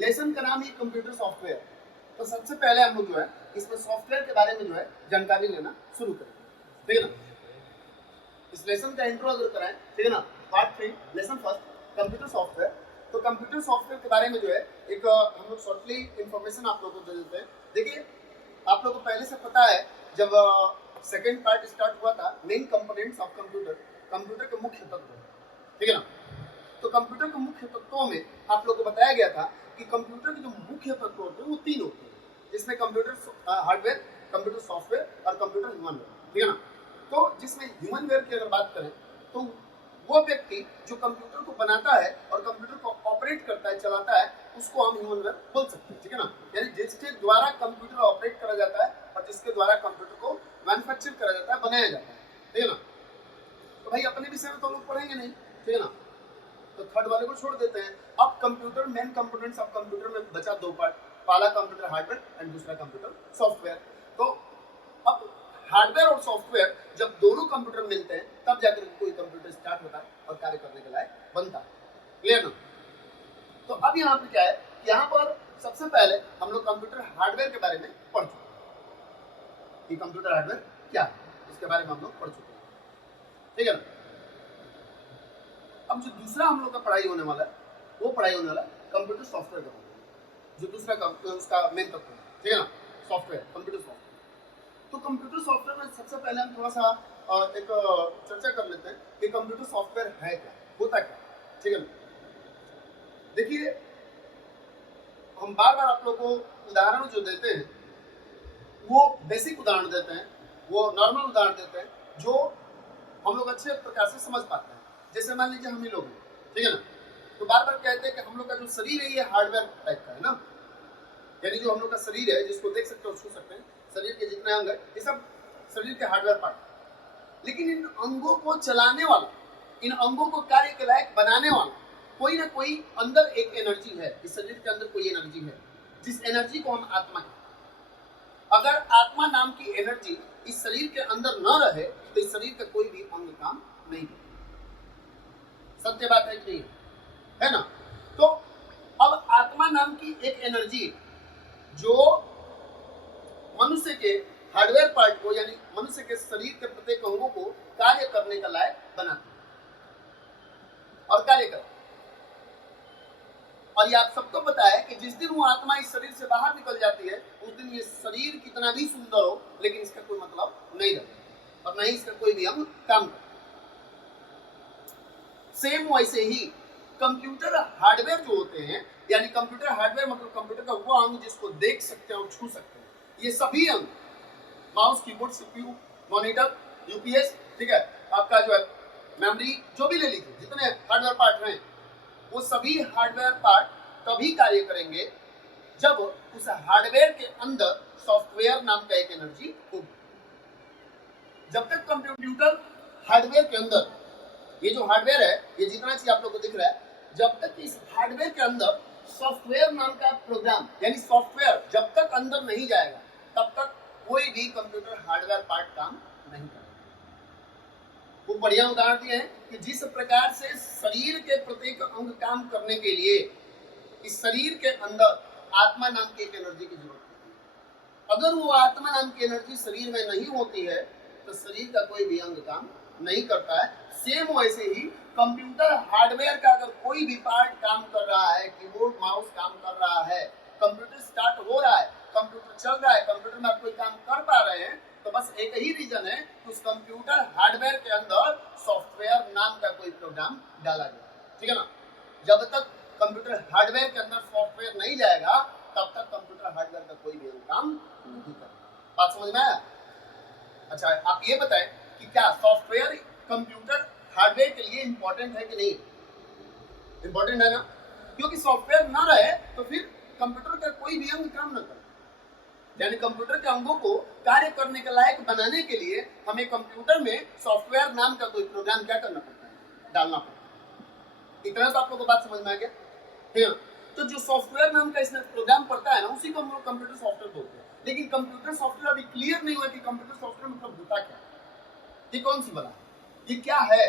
Lesson का नाम ही computer software. तो सबसे पहले हम लोग जो है इसमें सॉफ्टवेयर के बारे में जो है जानकारी लेना शुरू करेंगे, ठीक है ना। इस लेसन का इंट्रो अगर कराएं, ठीक है ना, part 3 lesson first computer software. तो कंप्यूटर सॉफ्टवेयर के बारे में जो है एक हम लोग शॉर्टली इंफॉर्मेशन आप लोगों को दे देते हैं। देखिए, आप लोगों को पहले से पता है जब सेकेंड पार्ट स्टार्ट हुआ था, main components of computer, computer के मुख्य तत्व, ठीक है ना। तो कंप्यूटर के मुख्य तत्वों में आप लोगों को बताया गया था कि कंप्यूटर के जो मुख्य तत्व होते हैं वो 3 होते हैं, जिसमें कंप्यूटर हार्डवेयर, कंप्यूटर सॉफ्टवेयर और कंप्यूटर ह्यूमनवेयर, ठीक है ना। तो जिसमें ह्यूमनवेयर की अगर बात करें तो वो व्यक्ति जो कंप्यूटर को बनाता है और कंप्यूटर को ऑपरेट करता है, चलाता है, उसको हम ह्यूमनवेयर बोल सकते हैं, ठीक है ना। यानी जिसके द्वारा कंप्यूटर ऑपरेट करा जाता है और जिसके द्वारा कंप्यूटर को मैन्युफैक्चर करा जाता है, बनाया जाता है, ठीक है ना। तो भाई अपने विषय में तो लोग पढ़ेंगे नहीं, ठीक है ना, तो थर्ड वाले को छोड़ देते हैं। अब computer main components of computer में बचा 2 पार्ट, पहला कंप्यूटर हार्डवेयर एंड दूसरा कंप्यूटर सॉफ्टवेयर। तो अब हार्डवेयर और सॉफ्टवेयर जब दोनों कंप्यूटर मिलते हैं तब जाकर कोई कंप्यूटर स्टार्ट होता है और कार्य करने के लायक बनता है, क्लियर ना। तो अब यहाँ पे क्या है, यहाँ पर सबसे पहले हम लोग कंप्यूटर हार्डवेयर के बारे में पढ़ चुके हैं कि कंप्यूटर हार्डवेयर क्या है, इसके बारे में हम लोग पढ़ चुके हैं, ठीक है ना। अब जो दूसरा हम लोग का पढ़ाई होने वाला है वो पढ़ाई होने वाला है कंप्यूटर सॉफ्टवेयर का, जो दूसरा उसका मेन तत्व है, ठीक है ना, सॉफ्टवेयर, कंप्यूटर सॉफ्टवेयर। तो कंप्यूटर सॉफ्टवेयर में सबसे पहले हम थोड़ा सा एक चर्चा कर लेते हैं कि कंप्यूटर सॉफ्टवेयर है क्या, होता क्या, ठीक है ना। देखिए, हम बार बार आप लोग को उदाहरण जो देते हैं वो बेसिक उदाहरण देते हैं, वो नॉर्मल उदाहरण देते हैं जो हम लोग अच्छे प्रकार से समझ पाते हैं। जैसे मान लीजिए हम ही लोग, ठीक है ना, तो बार बार कहते हैं कि हम लोग का जो शरीर है ये हार्डवेयर टाइप का है ना, यानी जो हम लोग का शरीर है जिसको देख सकते हो, छू सकते हैं, शरीर के जितने अंग है ये सब शरीर के हार्डवेयर पार्ट। लेकिन इन अंगों को चलाने वाला, इन अंगों को कार्य के लायक बनाने वाला कोई ना कोई अंदर एक एनर्जी है, इस शरीर के अंदर कोई एनर्जी है, जिस एनर्जी को हम आत्मा कहते हैं। अगर आत्मा नाम की एनर्जी इस शरीर के अंदर न रहे तो इस शरीर का कोई भी अंग काम नहीं करता। सत्य बात है कि नहीं है ना। तो अब आत्मा नाम की एक एनर्जी जो मनुष्य के हार्डवेयर पार्ट को, यानी मनुष्य के शरीर के प्रत्येक अंगों को कार्य करने का लायक बनाती है और कार्य करती है। और ये आप सबको पता है कि जिस दिन वो आत्मा इस शरीर से बाहर निकल जाती है उस दिन ये शरीर कितना भी सुंदर हो लेकिन इसका कोई मतलब नहीं रहता और नहीं इसका कोई भी अंग काम करता। सेम वैसे ही कंप्यूटर हार्डवेयर जो होते हैं, यानी कंप्यूटर हार्डवेयर मतलब कंप्यूटर का वो अंग जिसको देख सकते हैं और छू सकते हैं, ये सभी अंग, mouse, keyboard, CPU, monitor, UPS, ठीक है, आपका जो है मेमोरी, जो भी ले लीजिए, जितने हार्डवेयर पार्ट हैं वो सभी हार्डवेयर पार्ट तभी कार्य करेंगे जब उस हार्डवेयर के अंदर सॉफ्टवेयर नाम का एक एनर्जी होगी। जब तक कंप्यूटर हार्डवेयर के अंदर, ये जो हार्डवेयर है, ये जितना चीज आप लोग को दिख रहा है, जब तक इस हार्डवेयर के अंदर सॉफ्टवेयर नाम का प्रोग्राम, यानी सॉफ्टवेयर जब तक अंदर नहीं जाएगा तब तक कोई भी कंप्यूटर हार्डवेयर पार्ट काम नहीं करेगा। वो बढ़िया उदाहरण दिए हैं कि जिस प्रकार से शरीर के प्रत्येक अंग काम करने के लिए इस शरीर के अंदर आत्मा नाम की एक एनर्जी की जरूरत होती है। अगर वो आत्मा नाम की एनर्जी शरीर में नहीं होती है तो शरीर का कोई भी अंग काम नहीं करता है। सेम वैसे ही कंप्यूटर हार्डवेयर का अगर कोई भी पार्ट काम कर रहा है, कीबोर्ड, माउस काम कर रहा है, कंप्यूटर स्टार्ट हो रहा है, कंप्यूटर चल रहा है, कंप्यूटर में आप कोई काम कर पा रहे हैं, तो बस एक ही रीजन है कि उस कंप्यूटर हार्डवेयर के अंदर सॉफ्टवेयर नाम का कोई प्रोग्राम डाला गया, ठीक है ना। जब तक कंप्यूटर हार्डवेयर के अंदर सॉफ्टवेयर नहीं जाएगा तब तक कंप्यूटर हार्डवेयर का कोई भी काम नहीं करेगा। बात समझ में आया? अच्छा, आप ये बताएं कि क्या सॉफ्टवेयर कंप्यूटर हार्डवेयर के लिए इंपॉर्टेंट है कि नहीं? इंपॉर्टेंट है ना, क्योंकि सॉफ्टवेयर ना रहे तो फिर कंप्यूटर का कोई भी अंग काम न करे। यानी कंप्यूटर के अंगों को कार्य करने के लायक बनाने के लिए हमें कंप्यूटर में सॉफ्टवेयर नाम का कोई प्रोग्राम क्या करना पड़ता है, डालना पड़ता है। इतना तो आप लोगों को बात समझ में आ गया, ठीक है। तो जो सॉफ्टवेयर नाम का इसमें प्रोग्राम पड़ता है ना, उसी को हम लोग कंप्यूटर सॉफ्टवेयर बोलते हैं। लेकिन कंप्यूटर सॉफ्टवेयर अभी क्लियर नहीं हुआ कि कंप्यूटर सॉफ्टवेयर मतलब होता क्या, ये कौन सी बना, ये क्या है,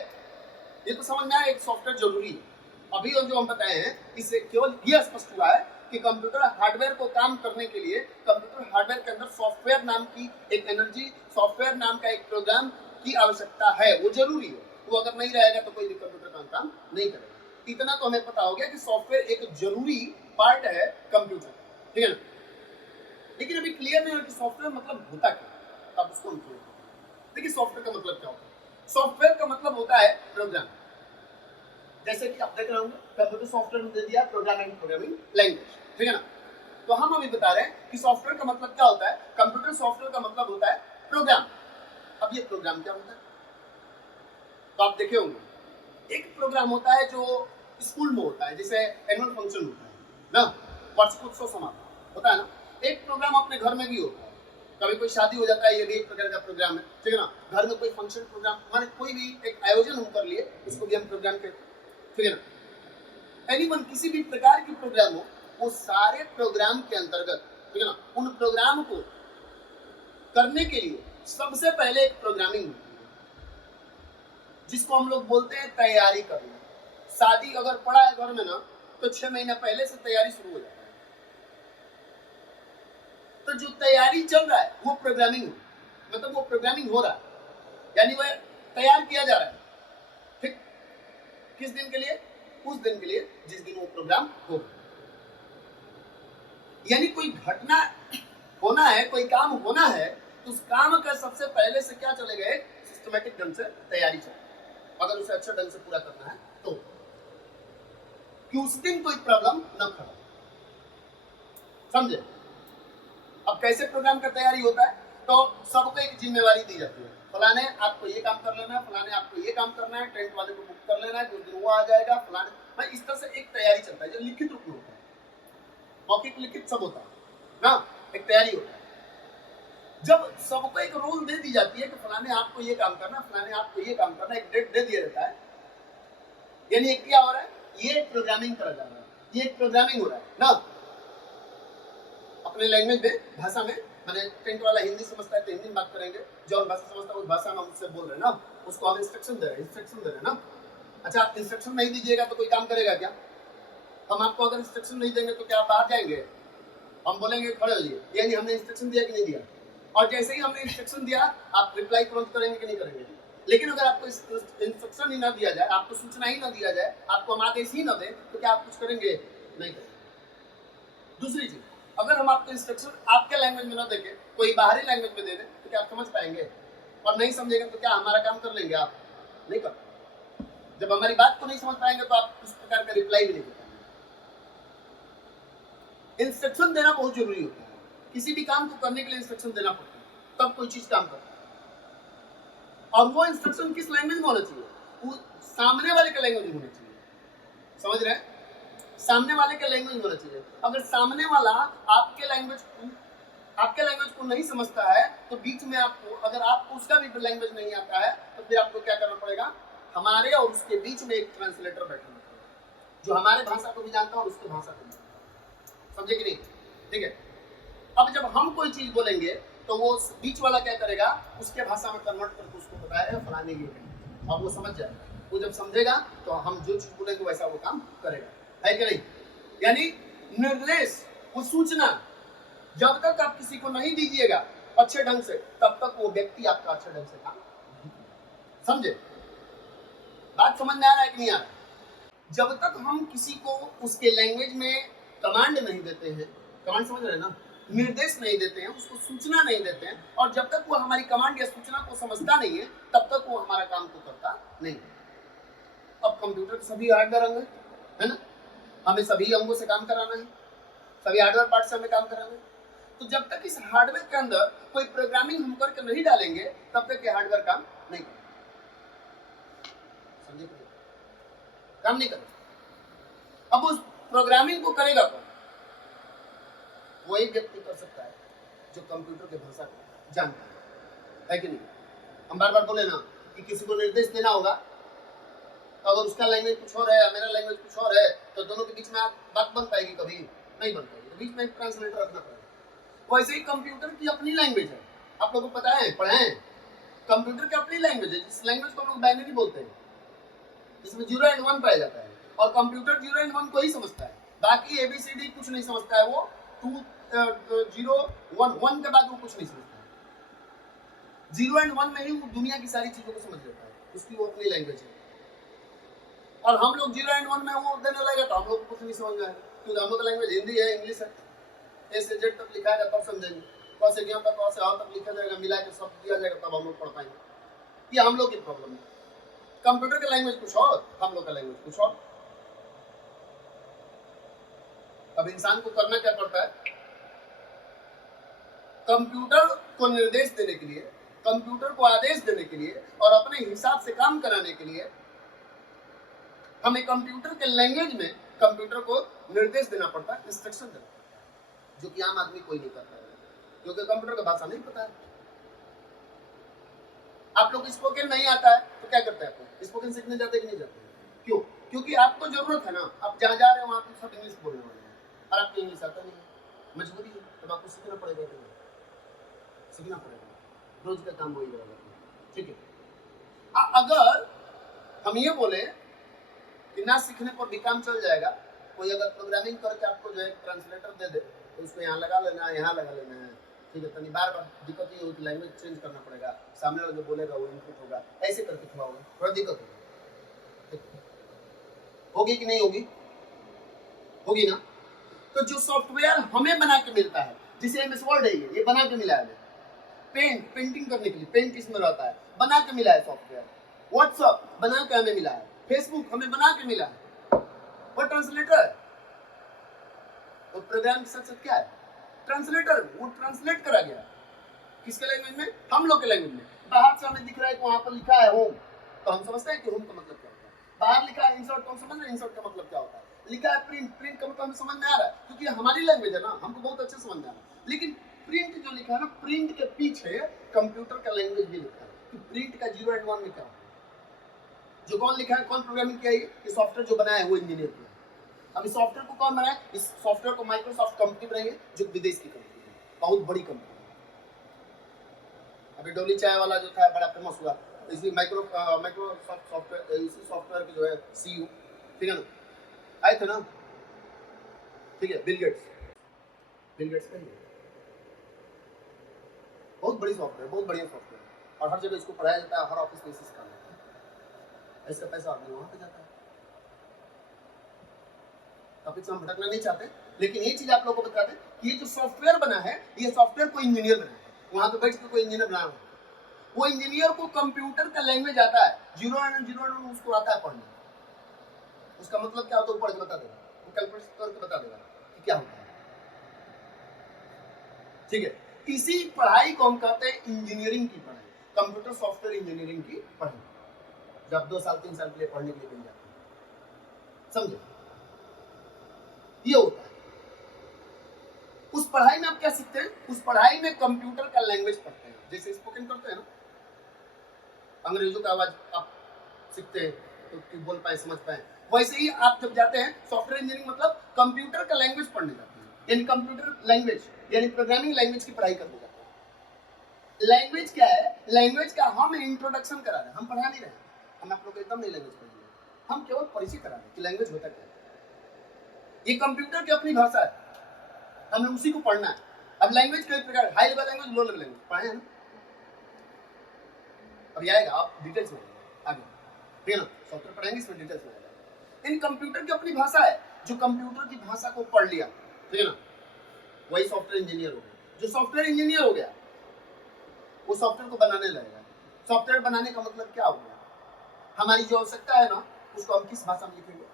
ये तो समझना है। एक सॉफ्टवेयर जरूरी है। अभी जो हम बताए हैं इससे केवल ये स्पष्ट हुआ है कि कंप्यूटर हार्डवेयर को काम करने के लिए कंप्यूटर हार्डवेयर के अंदर सॉफ्टवेयर नाम की एक एनर्जी, सॉफ्टवेयर नाम का एक प्रोग्राम की आवश्यकता है, वो जरूरी है। वो अगर नहीं रहेगा तो कोई भी कंप्यूटर का काम नहीं करेगा। इतना तो हमें पता हो गया कि सॉफ्टवेयर एक जरूरी पार्ट है कंप्यूटर, ठीक है ना। लेकिन अभी क्लियर नहीं है कि सॉफ्टवेयर मतलब होता क्या, आप उसको समझिए। देखिए सॉफ्टवेयर का मतलब क्या होता है। सॉफ्टवेयर का मतलब होता है प्रोग्राम। जैसे कि आप देख रहे होंगे कंप्यूटर सॉफ्टवेयर में दे दिया प्रोग्रामिंग लैंग्वेज, ठीक है ना। तो हम अभी बता रहे हैं कि सॉफ्टवेयर का मतलब क्या होता है। कंप्यूटर सॉफ्टवेयर का मतलब होता है प्रोग्राम। अब ये प्रोग्राम क्या होता है, तो आप देखे होंगे एक प्रोग्राम होता है जो स्कूल में होता है, जैसे एनुअल फंक्शन होता है ना, वार्षिकोत्सव समारोह होता है ना। एक प्रोग्राम अपने घर में भी होता है, कभी कोई शादी हो जाता है, ये भी एक प्रकार का प्रोग्राम है, ठीक है ना। घर में कोई फंक्शन प्रोग्राम, माने कोई भी एक आयोजन हम कर लिए, इसको भी हम प्रोग्राम कहते हैं, ठीक है ना। एनीवन किसी भी प्रकार की प्रोग्राम हो, वो सारे प्रोग्राम के अंतर्गत, ठीक है ना, उन प्रोग्राम को करने के लिए सबसे पहले एक प्रोग्रामिंग होती है, जिसको हम लोग बोलते हैं तैयारी करना। शादी अगर पड़ा है घर में ना, तो 6 महीना पहले से तैयारी शुरू हो जाती है। तो जो तैयारी चल रहा है वो प्रोग्रामिंग, मतलब वो प्रोग्रामिंग हो रहा है, यानी वह तैयार किया जा रहा है, ठीक। किस दिन के लिए, उस दिन के लिए जिस दिन वो प्रोग्राम होगा। यानी कोई घटना होना है, कोई काम होना है, तो उस काम का सबसे पहले से क्या चलेगा, एक सिस्टमैटिक ढंग से तैयारी चलेगी, अगर उसे अच्छे ढंग से पूरा करना है तो, कि उस दिन कोई प्रॉब्लम न खड़ा। समझे। अब कैसे प्रोग्राम का तैयारी होता है, तो सबको एक जिम्मेवारी दी जाती है, फलाने आपको ये काम कर लेना है, फलाने आपको ये काम करना है, टेंट वाले को बुक कर लेना है, कुछ दिन वो आ जाएगा, फलाने भाई इस तरह से एक तैयारी चलता है, जो लिखित रूप में होता है, मौखिक लिखित सब होता है ना, एक तैयारी होता है। जब सबको एक रोल दे दी जाती है कि फलाने आपको ये काम करना, फलाने आपको ये काम करना, एक डेट दे दिया जाता है, यानी क्या हो रहा है, ये प्रोग्रामिंग करा जा रहा है, ये प्रोग्रामिंग हो रहा है ना। अपने लैंग्वेज में, भाषा में, मैंने टेंट वाला हिंदी समझता है तो हिंदी में बात करेंगे, जो भाषा समझता है उस भाषा में मुझसे बोल रहे हैं ना, उसको हम इंस्ट्रक्शन दे रहे हैं ना। अच्छा, आप इंस्ट्रक्शन नहीं दीजिएगा तो कोई काम करेगा क्या? हम आपको अगर इंस्ट्रक्शन नहीं देंगे तो क्या आप बाहर जाएंगे? हम बोलेंगे खड़े होइए, यानी हमने इंस्ट्रक्शन दिया कि नहीं दिया, और जैसे ही हमने इंस्ट्रक्शन दिया आप रिप्लाई तुरंत करेंगे कि नहीं करेंगे। लेकिन अगर आपको इंस्ट्रक्शन ही ना दिया जाए, आपको सूचना ही ना दिया जाए, आपको हम आदेश ही ना दें, तो क्या आप कुछ करेंगे? नहीं करेंगे। दूसरी चीज, अगर हम आपको इंस्ट्रक्शन आपके लैंग्वेज में ना देके कोई बाहरी लैंग्वेज में दे दें, तो क्या आप समझ पाएंगे? और नहीं समझेंगे तो क्या हमारा काम कर लेंगे? आप नहीं कर पाएंगे। जब हमारी बात को नहीं समझ पाएंगे तो आप उस प्रकार का रिप्लाई भी नहीं दे पाएंगे। इंस्ट्रक्शन देना बहुत जरूरी होता है, किसी भी काम को करने के लिए इंस्ट्रक्शन देना पड़ता है, तब कोई चीज काम करता है। और वो इंस्ट्रक्शन किस लैंग्वेज में होना चाहिए? वो सामने वाले का लैंग्वेज में होना चाहिए। समझ रहे हैं? सामने वाले के लैंग्वेज में होना चाहिए। अगर सामने वाला आपके लैंग्वेज को नहीं समझता है, तो बीच में आपको, अगर आपको उसका भी लैंग्वेज नहीं आता है, तो फिर आपको क्या करना पड़ेगा? हमारे और उसके बीच में एक ट्रांसलेटर बैठाना पड़ेगा, जो हमारे भाषा को भी जानता है और उसके भाषा को भी जानता है। समझे कि नहीं? ठीक है। अब जब हम कोई चीज बोलेंगे तो वो बीच वाला क्या करेगा? उसके भाषा में कन्वर्ट करके उसको बताएगा फलाने ये है, अब वो समझ जाएगा। वो जब समझेगा तो हम जो चीज बोलेंगे वैसा वो काम करेगा, है कि नहीं? यानी निर्देश, वो सूचना जब तक आप किसी को नहीं दीजिएगा अच्छे ढंग से, तब तक वो व्यक्ति आपका अच्छे ढंग से काम नहीं करेगा। समझे? बात समझ में आ रहा है कि नहीं आ रहा? जब तक हम किसी को उसके लैंग्वेज में कमांड नहीं देते हैं, कमांड समझ रहे हैं ना, निर्देश नहीं देते हैं, उसको सूचना नहीं देते हैं, और जब तक वो हमारी कमांड या सूचना को समझता नहीं है, तब तक वो हमारा काम को करता नहीं। अब कंप्यूटर के सभी हार्डवेयर अंग है ना, हमें सभी अंगों से काम कराना है, सभी हार्डवेयर पार्ट से हमें काम कराना है। तो जब तक इस हार्डवेयर के अंदर कोई प्रोग्रामिंग हम करके नहीं डालेंगे, तब तक ये हार्डवेयर काम नहीं करेगा। समझे? काम नहीं करेगा। अब उस प्रोग्रामिंग को करेगा कौन? वही व्यक्ति कर सकता है जो कंप्यूटर की भाषा को जानता है कि नहीं? हम बार बार बोले ना कि किसी को निर्देश देना होगा, तो अगर उसका लैंग्वेज कुछ और है, मेरा लैंग्वेज कुछ और है, तो दोनों के बीच में बात बन पाएगी? कभी नहीं बन पाएगी। तो बीच में एक ट्रांसलेटर रखना पड़ेगा। वैसे ही कंप्यूटर की अपनी लैंग्वेज है, आप लोगों को पता है, पढ़े हैं। कंप्यूटर की अपनी लैंग्वेज है, जिस लैंग्वेज को हम लोग बाइनरी बोलते हैं, जिसमें 0 और 1 पाया जाता है, और कंप्यूटर 0 और 1 को ही समझता है। बाकी ABCD कुछ नहीं समझता है, वो 2 0 1 1 के बाद वो कुछ नहीं समझता है। 0 एंड 1 में ही वो दुनिया की सारी चीजों को समझ लेता है, उसकी वो अपनी लैंग्वेज है। और हम लोग 0 एंड 1 में वो देने लगे तो हम लोग कुछ नहीं समझ में, क्योंकि हम लोग का लैंग्वेज हिंदी है, इंग्लिश है। A से Z तक लिखा जाएगा तब समझेंगे, क से ज्ञ तक क से ह तक लिखा जाएगा, मिला के सब दिया जाएगा तब हम लोग पढ़ पाएंगे। ये हम लोग की प्रॉब्लम है। कंप्यूटर का लैंग्वेज कुछ और, हम लोग का लैंग्वेज कुछ और। अब इंसान को करना क्या पड़ता है? कंप्यूटर को निर्देश देने के लिए, कंप्यूटर को आदेश देने के लिए और अपने हिसाब से काम कराने के लिए हमें कंप्यूटर के लैंग्वेज में कंप्यूटर को निर्देश देना पड़ता है, इंस्ट्रक्शन देना, जो कि आम आदमी कोई नहीं करता है, क्योंकि कंप्यूटर का भाषा नहीं पता है। आप लोग स्पोकन नहीं आता है तो क्या करते हैं? आप स्पोकन सीखने जाते कि नहीं जाते? क्यों? क्योंकि आपको जरूरत है ना, आप जहाँ जा रहे हो वहाँ पे सब इंग्लिश बोलने वाले हैं और आपको इंग्लिश आता नहीं है, मजबूरी है, तब आपको सीखना पड़ेगा, सीखना पड़ेगा, रोज का काम वही रहेगा। ठीक है, अगर हम ये बोले कि ना सीखने पर भी काम चल जाएगा, कोई अगर प्रोग्रामिंग करके आपको जो है ट्रांसलेटर दे दे तो उसको यहाँ लगा लेना है, यहाँ लगा लेना है, ठीक है, तो नहीं बार बार दिक्कत ये होगी, लैंग्वेज चेंज करना पड़ेगा, सामने वाला जो बोलेगा वो इनपुट होगा, ऐसे करके थोड़ा होगा, थोड़ा दिक्कत होगी कि नहीं होगी? होगी ना। तो जो सॉफ्टवेयर हमें बना के मिलता है, जिसे MS वर्ड है, ये बना के मिला है, पेंटिंग करने के लिए पेंट किसमें रहता है, बना के मिला है सॉफ्टवेयर। व्हाट्सएप बना के हमें मिला है, फेसबुक हमें बना के मिला है, वो ट्रांसलेटर है। तो प्रोग्राम सच क्या है? ट्रांसलेटर, वो ट्रांसलेट करा गया किसके लैंग्वेज में? हम लोग के लैंग्वेज में। बाहर से हमें दिख रहा है कि वहां पर लिखा है होम, तो हम समझते हैं कि होम का मतलब क्या होता है। बाहर लिखा है इंसर्ट, तो हम समझ रहे हैं इंसर्ट का मतलब क्या होता है। लिखा है प्रिंट, प्रिंट का मतलब हमें समझ में आ रहा है, क्योंकि हमारी लैंग्वेज है ना, हमको बहुत अच्छे समझ में आ रहा है। लेकिन प्रिंट जो लिखा है ना, प्रिंट के पीछे कंप्यूटर का लैंग्वेज भी लिखा है कि प्रिंट का 0 एंड 1 में क्या होता है। जो कौन लिखा है, कौन प्रोग्रामिंग किया है, ये सॉफ्टवेयर जो बनाया है वो इंजीनियर किया है। अब इस सॉफ्टवेयर को कौन बनाया? इस सॉफ्टवेयर को माइक्रोसॉफ्ट कंपनी बनाई, जो विदेश की कंपनी है, बहुत बड़ी कंपनी। अभी डोली चाय वाला जो था बड़ा फेमस हुआ, इसी माइक्रोसॉफ्ट सॉफ्टवेयर, इसी सॉफ्टवेयर के जो है CEO, ठीक है ना, आए थे ना, ठीक है, बिल गेट्स का ही बहुत बड़ी सॉफ्टवेयर, बहुत बढ़िया सॉफ्टवेयर, और हर जगह इसको पढ़ाया जाता है, हर ऑफिस में इसका काम होता है, इसका पैसा आदमी वहाँ पे जाता है। टॉपिक से हम भटकना नहीं चाहते, लेकिन ये चीज आप लोगों को बताते हैं कि ये जो सॉफ्टवेयर बना है, ये सॉफ्टवेयर कोई इंजीनियर बना है, वहां पे बैठ के कोई इंजीनियर बना है। वो इंजीनियर को कंप्यूटर का लैंग्वेज आता है, 0 एंड 1 उसको आता है पढ़ना, उसका मतलब क्या होता है वो पढ़ के बता देगा, वो कैलकुलेट करके बता देगा कि क्या होता है। ठीक है, इसी पढ़ाई को हम कहते हैं इंजीनियरिंग की पढ़ाई, कंप्यूटर सॉफ्टवेयर इंजीनियरिंग की पढ़ाई, जब 2 साल 3 साल के लिए पढ़ने के लिए मिल जाते हैं, समझे? ये होता है। उस पढ़ाई में आप क्या सीखते हैं? उस पढ़ाई में कंप्यूटर का लैंग्वेज पढ़ते हैं, जैसे स्पोकन करते हैं ना, अंग्रेजों का आवाज आप सीखते हैं तो बोल पाए, समझ पाए, वैसे ही आप जब जाते हैं सॉफ्टवेयर इंजीनियरिंग मतलब कंप्यूटर का लैंग्वेज पढ़ने जाते हैं, यानी कंप्यूटर लैंग्वेज यानी प्रोग्रामिंग लैंग्वेज की पढ़ाई करने जाते हैं। लैंग्वेज क्या है? लैंग्वेज का हम इंट्रोडक्शन करा रहे हैं, हम पढ़ा नहीं रहे हैं, हम आप लोग एकदम नहीं लैंग्वेज पढ़ रहे हैं, हम केवल परिचय करा रहे हैं कि लैंग्वेज होता क्या है। ये कंप्यूटर की अपनी भाषा है, हमें उसी को पढ़ना है। अब लैंग्वेज कई प्रकार, high level language, low level language पढ़े हैं ना, अब आएगा, आप डिटेल्स में आगे, ठीक है ना, सॉफ्टवेयर पढ़ेंगे इसमें डिटेल्स में आएगा। इन कंप्यूटर की अपनी भाषा है, जो कंप्यूटर की भाषा को पढ़ लिया, ठीक है ना, वही सॉफ्टवेयर इंजीनियर हो गया। जो सॉफ्टवेयर इंजीनियर हो गया वो सॉफ्टवेयर को बनाने लगेगा। सॉफ्टवेयर बनाने का मतलब क्या हो गया? हमारी जो आवश्यकता है ना, उसको हम किस भाषा में लिखेंगे?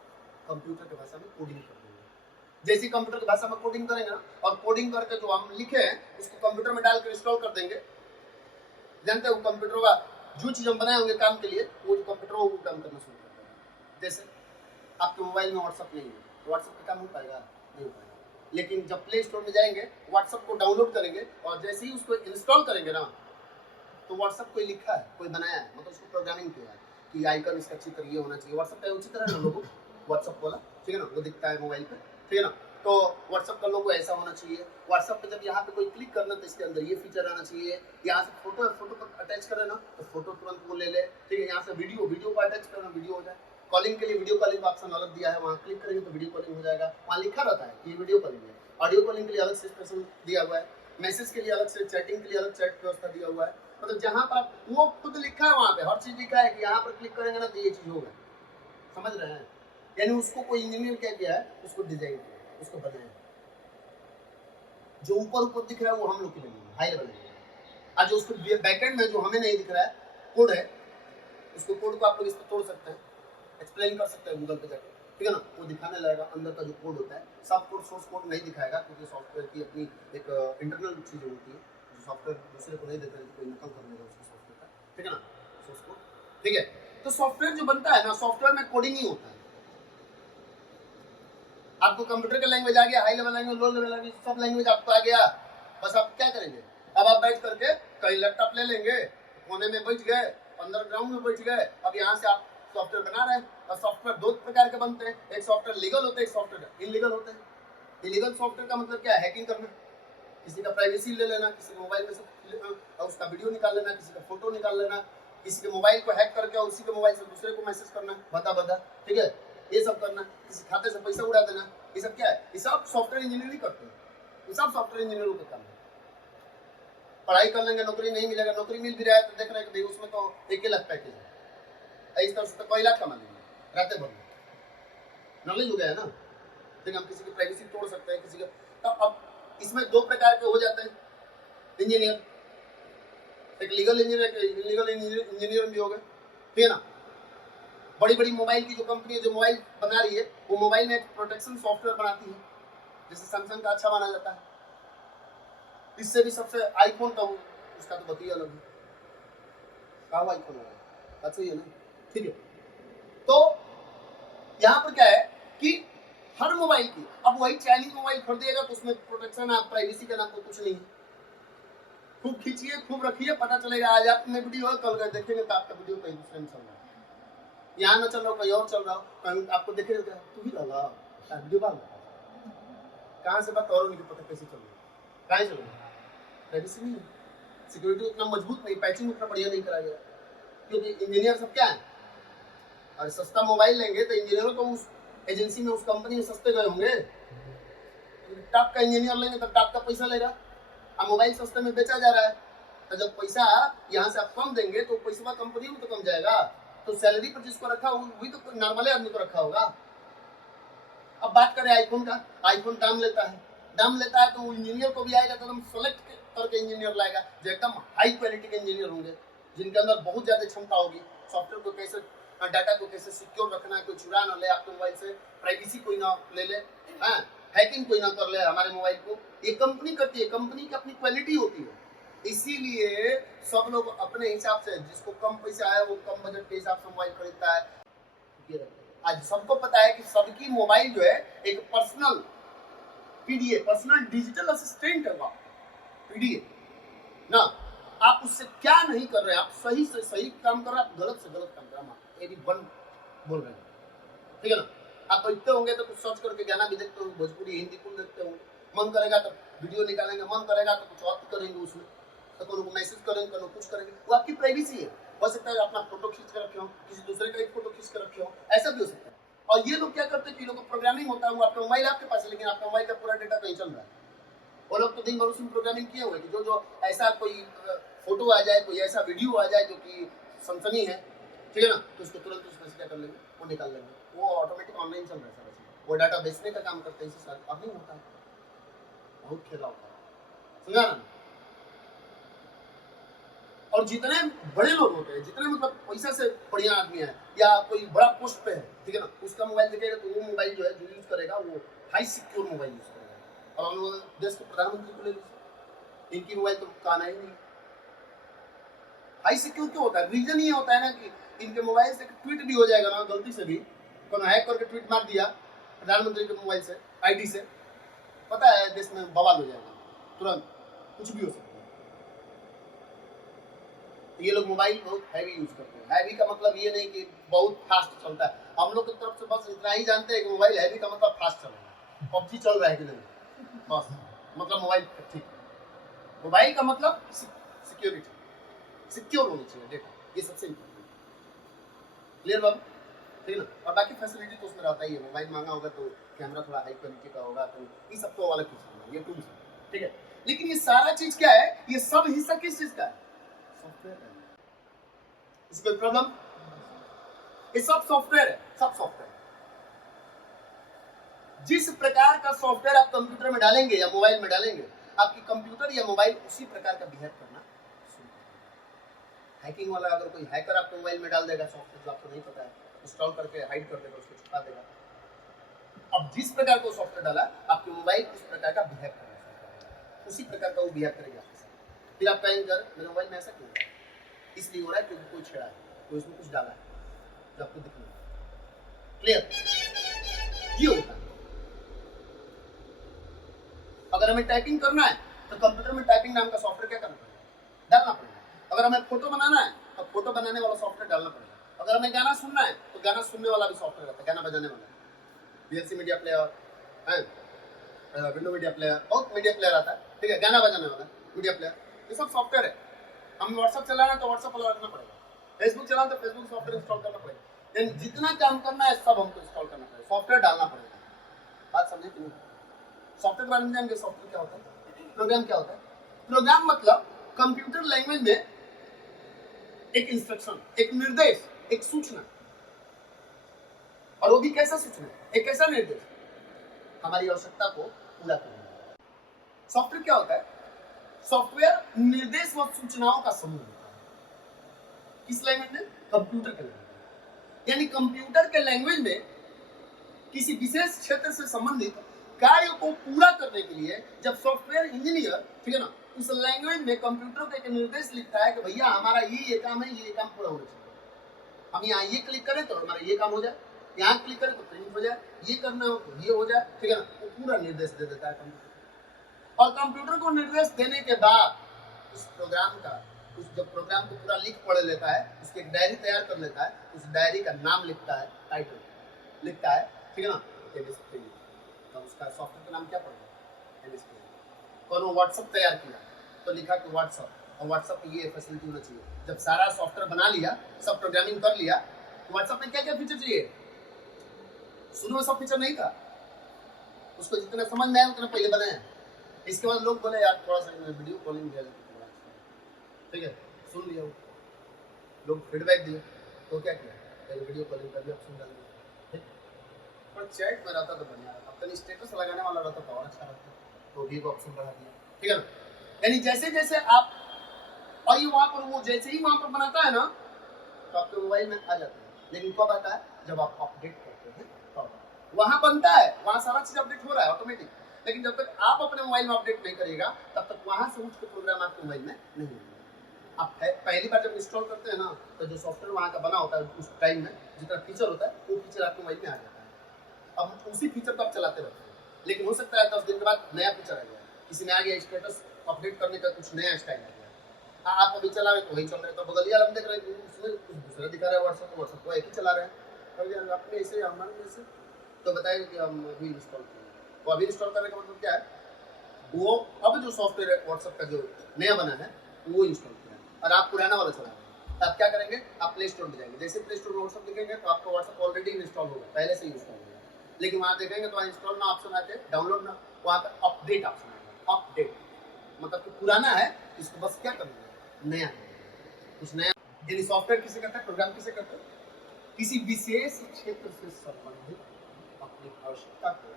कंप्यूटर की भाषा में कोडिंग कर देंगे। जैसे कंप्यूटर की भाषा में कोडिंग करेंगे ना, और कोडिंग करके जो हम लिखे हैं उसको कंप्यूटर में डालकर इंस्टॉल कर देंगे, जानते हो कंप्यूटर का जो चीज हम बनाए होंगे काम के लिए, वो कंप्यूटर वो काम करना शुरू कर देगा। जैसे आपके मोबाइल में व्हाट्सएप नहीं है तो व्हाट्सएप पे काम हो पाएगा? नहीं हो पाएगा। लेकिन जब प्ले स्टोर में जाएंगे, व्हाट्सएप को डाउनलोड करेंगे और जैसे ही उसको इंस्टॉल करेंगे ना, तो व्हाट्सएप कोई लिखा है, कोई बनाया है, मतलब उसको प्रोग्रामिंग किया है कि आइकन इसका चित्र ये होना चाहिए। व्हाट्सएप का उसी तरह ना लोगो, व्हाट्सएप वाला, ठीक है ना, वो दिखता है मोबाइल पे, ठीक है ना, तो व्हाट्सएप का लोगो ऐसा होना चाहिए। व्हाट्सएप पे जब यहाँ पे कोई क्लिक करना तो इसके अंदर ये फीचर आना चाहिए। यहाँ से फोटो को अटैच करे ना तो फोटो तुरंत वो ले ले, ठीक है। यहाँ से वीडियो को अटैच करना, वीडियो हो जाए। कॉलिंग के लिए वीडियो कॉलिंग का ऑप्शन अलग दिया है, वहाँ क्लिक करेंगे तो वीडियो कॉलिंग हो जाएगा, वहाँ लिखा रहता है कि ये वीडियो कॉलिंग है। ऑडियो कॉलिंग के लिए अलग से स्पेशल दिया हुआ है, मैसेज के लिए अलग से, चैटिंग के लिए अलग चैट व्यवस्था दिया हुआ है। मतलब जहाँ पर वो खुद लिखा है वहाँ पे हर चीज लिखा है कि यहाँ पर क्लिक करेंगे ना तो ये चीज होगा, समझ रहे हैं? यानी उसको कोई इंजीनियर क्या किया है, उसको डिजाइन किया, उसको बनाया। जो ऊपर ऊपर दिख रहा है वो हम लोग के लिए हाई लेवल है, आज उसको बैकएंड में जो हमें नहीं दिख रहा है कोड है, उसको कोड को आप लोग इस पर तोड़ सकते हैं, एक्सप्लेन कर सकते हैं गूगल पे जाकर, ठीक है ना? वो दिखाने लगेगा अंदर का जो कोड होता है, सब कोड सोर्स कोड नहीं दिखाएगा क्योंकि सॉफ्टवेयर की अपनी एक इंटरनल चीज़ होती है जो सॉफ्टवेयर दूसरे को नहीं देता है, कोई नकल कर लेगा उसके सॉफ्टवेयर का, ठीक है ना? सोर्स कोड, ठीक है? तो सॉफ्टवेयर जो बनता है ना, सॉफ्टवेयर में कोडिंग ही होता है। आपको कंप्यूटर का लैंग्वेज आ गया, high level language, low level language, सब लैंग्वेज आपको आ गया, बस आप क्या करेंगे? अब आप बैठ करके कहीं लैपटॉप ले लेंगे, कोने में बैठ गए, अंडरग्राउंड में बैठ गए, अब यहाँ से आप सॉफ्टवेयर बना रहे हैं। और सॉफ्टवेयर दो प्रकार के बनते हैं, एक सॉफ्टवेयर लीगल होते हैं, एक सॉफ्टवेयर इलीगल होते हैं। इलीगल सॉफ्टवेयर का मतलब क्या है? हैकिंग करना, किसी का प्राइवेसी ले लेना, किसी के मोबाइल में से उसका वीडियो निकाल लेना, किसी का फोटो निकाल लेना, किसी के मोबाइल को हैक करके उसी के मोबाइल से दूसरे को मैसेज करना, बता, ठीक है? ये सब करना, किसी खाते से पैसा उड़ा देना, ये सब क्या है? ये सब सॉफ्टवेयर इंजीनियरिंग करते हैं, ये सब सॉफ्टवेयर इंजीनियरों का काम है। पढ़ाई कर लेंगे, नौकरी नहीं मिलेगा, नौकरी मिल भी रहा है तो देख रहे हैं कि उसमें तो 1 लाख पैकेज है, इस तरह से तो कई लाख कमा लेंगे रातें भर में, नॉलेज हो गया है ना? लेकिन हम किसी की प्राइवेसी तोड़ सकते हैं, किसी का। तो अब इसमें 2 प्रकार के हो जाते हैं इंजीनियर, एक लीगल इंजीनियर, एक इलीगल इंजीनियर भी हो गए, ठीक है ना? बड़ी बड़ी मोबाइल की जो कंपनी है, जो मोबाइल बना रही है, वो मोबाइल में एक प्रोटेक्शन सॉफ्टवेयर बनाती है, जैसे सैमसंग का अच्छा माना जाता है। इससे भी सबसे आईफोन का उसका तो बतिया अलग है, कहाँ आईफोन है, अच्छा ही है ना, ठीक है? तो यहाँ पर क्या है कि हर मोबाइल की, अब वही चाइनीज मोबाइल खरीदिएगा तो उसमें प्रोटेक्शन है, प्राइवेसी का नाम तो कुछ नहीं है। खूब खींचिए, खूब रखिए, पता चलेगा आज आप में वीडियो है, कल देखेंगे तो आपका वीडियो कहीं दूसरे में चल रहा है, यहाँ न चल रहा हो, कहीं और चल रहा हो, कहीं आपको देखेगा तू ही लगा वीडियो बाल कहाँ से बात और नहीं पता कैसे चल रहा है, कहाँ चल रहा है? प्राइवेसी नहीं है, सिक्योरिटी उतना मजबूत नहीं, पैचिंग उतना बढ़िया नहीं करा गया, क्योंकि इंजीनियर सब क्या है, और सस्ता मोबाइल लेंगे तो इंजीनियर तो उस एजेंसी में, उस कंपनी में सस्ते गए होंगे, टॉप का इंजीनियर लेंगे तो टॉप का पैसा लेगा। अब मोबाइल सस्ते में बेचा जा रहा है, तो जब पैसा यहाँ से आप कम देंगे तो पैसा कंपनी में तो कम जाएगा, तो सैलरी पर जिसको रखा वही तो नॉर्मल आदमी को रखा होगा। अब बात करें आईफोन का, आईफोन दाम लेता है तो इंजीनियर को भी आएगा तो एकदम सेलेक्ट करके इंजीनियर लाएगा जो एकदम हाई क्वालिटी के इंजीनियर होंगे, जिनके अंदर बहुत ज्यादा क्षमता होगी, सॉफ्टवेयर को कैसे, डाटा को कैसे सिक्योर रखना है, कोई चुरा ना ले आपके मोबाइल से, प्राइवेसी कोई ना ले ले, हैकिंग कोई ना कर ले हमारे मोबाइल को। ये कंपनी करती है, कंपनी की अपनी क्वालिटी होती है, इसीलिए सब लोग अपने हिसाब से, जिसको कम पैसा है वो कम बजट के हिसाब से मोबाइल खरीदता है। आज सबको पता है कि सबकी मोबाइल जो है एक personal PDA, personal digital assistant है, पीडीए ना। आप उससे क्या नहीं कर रहे हैं, आप सही से सही काम कर रहे हैं, आप गलत से गलत काम कर रहे हैं, ये भी वन बोल रहे हैं, ठीक है ना? आप बैठते होंगे तो कुछ सर्च करके गाना भी देखते होंगे, भोजपुरी हिंदी कुल देखते होंगे, मन करेगा तो वीडियो निकालेंगे, मन करेगा तो कुछ और करेंगे उसमें, तो कोनो मैसेज करेंगे, कोनो कुछ करेंगे, वो आपकी प्राइवेसी है। हो सकता है अपना फोटो खींच के रखे हो, किसी दूसरे का एक फोटो खींच के रखे हो, ऐसा भी हो सकता है। और ये लोग क्या करते हैं कि लोग प्रोग्रामिंग होता है, वो आपका मोबाइल आपके पास है लेकिन आपका मोबाइल का पूरा डेटा कहीं चल रहा है। वो लोग तो दिन भर उसमें प्रोग्रामिंग किए हुए कि जो ऐसा कोई फोटो आ जाए, कोई ऐसा वीडियो आ जाए जो कि सनसनी है, ठीक है ना, तो उसको तुरंत उसमें से क्या कर लेंगे, वो निकाल लेंगे, वो ऑटोमेटिक ऑनलाइन चल रहा है सारा चीज, वो डाटा बेचने का काम करते हैं, इससे साथ अर्निंग होता है, बहुत खेला होता है, समझा ना? और जितने बड़े लोग होते हैं, जितने मतलब पैसा से बढ़िया आदमी है या कोई बड़ा पोस्ट पे है, ठीक है ना, उसका मोबाइल दिखेगा तो वो मोबाइल जो है जो यूज करेगा वो हाई सिक्योर मोबाइल यूज करेगा। और हम लोग देश के प्रधानमंत्री को ले लीजिए, इनकी मोबाइल तो कहना ही नहीं। हाई सिक्योर क्यों होता है? रीजन ये होता है ना कि इनके मोबाइल से ट्वीट भी हो जाएगा ना, गलती से भी कोनो हैक करके ट्वीट मार दिया प्रधानमंत्री के मोबाइल से, आईडी से, पता है देश में बवाल हो जाएगा, तुरंत कुछ भी हो सकता है। ये लोग मोबाइल बहुत हैवी यूज करते हैं। हैवी का मतलब ये नहीं कि बहुत फास्ट चलता है, हम लोग की तरफ से बस इतना ही जानते हैं कि मोबाइल हैवी का मतलब फास्ट चल रहा है, पबजी चल रहा है कि नहीं, बस मतलब मोबाइल ठीक है। मोबाइल का मतलब सिक्योरिटी, सिक्योर होनी चाहिए डेटा, ये सबसे इम्पोर्टेंट। क्लियर बाबू? ठीक है ना। और बाकी फैसिलिटी तो उसमें रहता ही है, मोबाइल महंगा होगा तो कैमरा थोड़ा हाई क्वालिटी का होगा, तो ये सब तो अलग चीज़ है, ये टूल्स है, ठीक है। लेकिन ये सारा चीज़ क्या है, ये सब हिस्सा किस चीज़ का है, सॉफ्टवेयर का। इसमें कोई प्रॉब्लम, ये सब सॉफ्टवेयर है, सब सॉफ्टवेयर। जिस प्रकार का सॉफ्टवेयर आप कंप्यूटर में डालेंगे या मोबाइल में डालेंगे, आपकी कंप्यूटर या मोबाइल उसी प्रकार का बिहेव करना शुरू करेगा। हैकिंग वाला अगर कोई हैकर आपके मोबाइल में डाल देगा सॉफ्टवेयर जो आपको नहीं पता है, इंस्टॉल करके हाइड कर देगा, उसको छुपा देगा। अब जिस प्रकार का सॉफ्टवेयर डाला, आपके मोबाइल उस प्रकार का बिहेव करेगा, उसी प्रकार का वो बिहेव करेगा आपके साथ। फिर आप कहेंगे मेरे मोबाइल में ऐसा क्यों हो रहा है, इसलिए हो रहा है क्योंकि कोई छेड़ा है, कोई इसमें कुछ डाला है जो आपको दिख नहीं रहा। क्लियर, ये होता है। अगर हमें टाइपिंग करना है तो कंप्यूटर में टाइपिंग नाम का सॉफ्टवेयर क्या करना पड़ेगा, डालना पड़ेगा। अगर हमें फोटो बनाना है तो फोटो बनाने वाला सॉफ्टवेयर डालना पड़ेगा। अगर हमें गाना सुनना है तो गाना सुनने वाला भी सॉफ्टवेयर रहता है, गाना बजाने वाला, वीएलसी मीडिया प्लेयर है, विंडो मीडिया प्लेयर, बहुत मीडिया प्लेयर आता है, ठीक है, गाना बजाने वाला मीडिया प्लेयर, ये सब सॉफ्टवेयर है। हम व्हाट्सएप चलाना है तो व्हाट्सएप वाला रखना पड़ेगा, फेसबुक चलाना तो फेसबुक सॉफ्टवेयर इंस्टॉल करना पड़ेगा। यानी जितना काम करना है सब हमको इंस्टॉल करना पड़ेगा, सॉफ्टवेयर डालना पड़ेगा। बात समझे कि नहीं? सॉफ्टवेयर के बारे में जानेंगे, सॉफ्टवेयर क्या होता है, प्रोग्राम क्या होता है। प्रोग्राम मतलब कंप्यूटर लैंग्वेज में एक इंस्ट्रक्शन, एक निर्देश, एक सूचना, और वो भी कैसा सूचना, एक ऐसा निर्देश हमारी आवश्यकता को पूरा करना। सॉफ्टवेयर क्या होता है, सॉफ्टवेयर निर्देश व सूचनाओं का समूह होता है। किस लैंग्वेज में, कंप्यूटर के लैंग्वेज। यानी कंप्यूटर के लैंग्वेज में किसी विशेष क्षेत्र से संबंधित कार्य को पूरा करने के लिए जब सॉफ्टवेयर इंजीनियर, ठीक है ना, उस लैंग्वेज में कंप्यूटर को एक निर्देश लिखता है कि भैया हमारा ये काम है, ये काम पूरा होना चाहिए, हम यहाँ ये क्लिक करें तो हमारा ये काम हो जाए, यहाँ क्लिक करें तो प्रिंट हो जाए, ये करना हो तो ये हो जाए, ठीक है ना, वो पूरा निर्देश दे देता है कंप्यूटर। और कंप्यूटर को निर्देश देने के बाद उस प्रोग्राम का, उस जब प्रोग्राम को पूरा लिख पढ़ लेता है, उसकी एक डायरी तैयार कर लेता है, उस डायरी का नाम लिखता है, टाइटल लिखता है, ठीक है ना, तो उसका सॉफ्टवेयर का नाम क्या पड़ेगा, कौन व्हाट्सएप तैयार किया तो लिखा कि व्हाट्सएप, और व्हाट्सएप की ये फैसिलिटी होना चाहिए। जब सारा सॉफ्टवेयर बना लिया, सब प्रोग्रामिंग कर लिया, तो व्हाट्सएप में क्या क्या फीचर चाहिए, शुरू में सब फीचर नहीं था, उसको जितना समझ में आया उतना पहले बनाया। इसके बाद लोग बोले यार थोड़ा सा वीडियो कॉलिंग दिया, ठीक है, सुन लिया, लोग फीडबैक दिए, तो क्या किया, पहले वीडियो कॉलिंग कर लिया, ऑप्शन डाल दिया, पर चैट में रहता तो बढ़िया रहता, अब तो स्टेटस लगाने वाला रहता तो और अच्छा रहता, तो भी ऑप्शन बढ़ा दिया, ठीक है ना। यानी जैसे जैसे आप, और ये वहाँ पर वो जैसे ही वहाँ पर बनाता है ना तो आपके मोबाइल में आ जाता है, लेकिन कब आता है, जब आप अपडेट करते हैं तब वहाँ बनता है, वहाँ सारा चीज अपडेट हो रहा है ऑटोमेटिक। लेकिन जब तक आप अपने मोबाइल में अपडेट नहीं करिएगा तब तक वहाँ से उठ के प्रोग्राम आपके मोबाइल में नहीं होगा। आप पहली बार जब इंस्टॉल करते हैं ना तो जो सॉफ्टवेयर वहाँ का बना होता है उस टाइम में जितना फीचर होता है वो फीचर आपके मोबाइल में आ जाता है। अब उसी फीचर को आप चलाते रहते हैं, लेकिन हो सकता है 10 दिन के बाद नया फीचर आ गया, किसी में आ गया स्टेटस अपडेट करने का कुछ नया स्टाइल आ गया, आप अभी चला रहे तो वही चल रहे, तो बगलिया हम देख रहे हैं उसमें कुछ दूसरा दिखा रहा है, व्हाट्सएप को एक ही चला रहे हैं, अपने ऐसे हमारे जैसे तो बताएगा कि हम अभी इंस्टॉल किए, वो अभी इंस्टॉल करने का मतलब क्या है, वो अब जो सॉफ्टवेयर है व्हाट्सएप का जो नया बना है वो इंस्टॉल किया है और आप पुराना वाला चला रहे हैं। तो आप क्या करेंगे, आप प्ले स्टोर में जाएंगे, जैसे प्ले स्टोर में व्हाट्सएप लिखेंगे तो आपका व्हाट्सएप ऑलरेडी इंस्टॉल होगा, पहले से ही इंस्टॉल होगा, लेकिन वहाँ देखेंगे तो इंस्टॉल ना ऑप्शन आते हैं, डाउनलोड ना, वहाँ पर अपडेट ऑप्शन आएगा। अपडेट मतलब कि पुराना है, इसको बस क्या करना है, नया कुछ नया। यानी सॉफ्टवेयर किसे करता है, प्रोग्राम किसे करता है, किसी विशेष क्षेत्र से संबंधित अपनी आवश्यकता को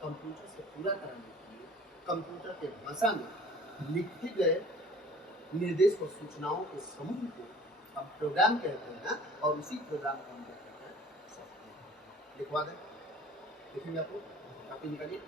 कंप्यूटर से पूरा कराने के लिए कंप्यूटर के भाषा में लिखे गए निर्देश और सूचनाओं के समूह को हम प्रोग्राम कहते हैं, और उसी प्रोग्राम को हम कहते हैं सॉफ्टवेयर। लिखवा दें, लिखेंगे आपको, कापी निकालिए।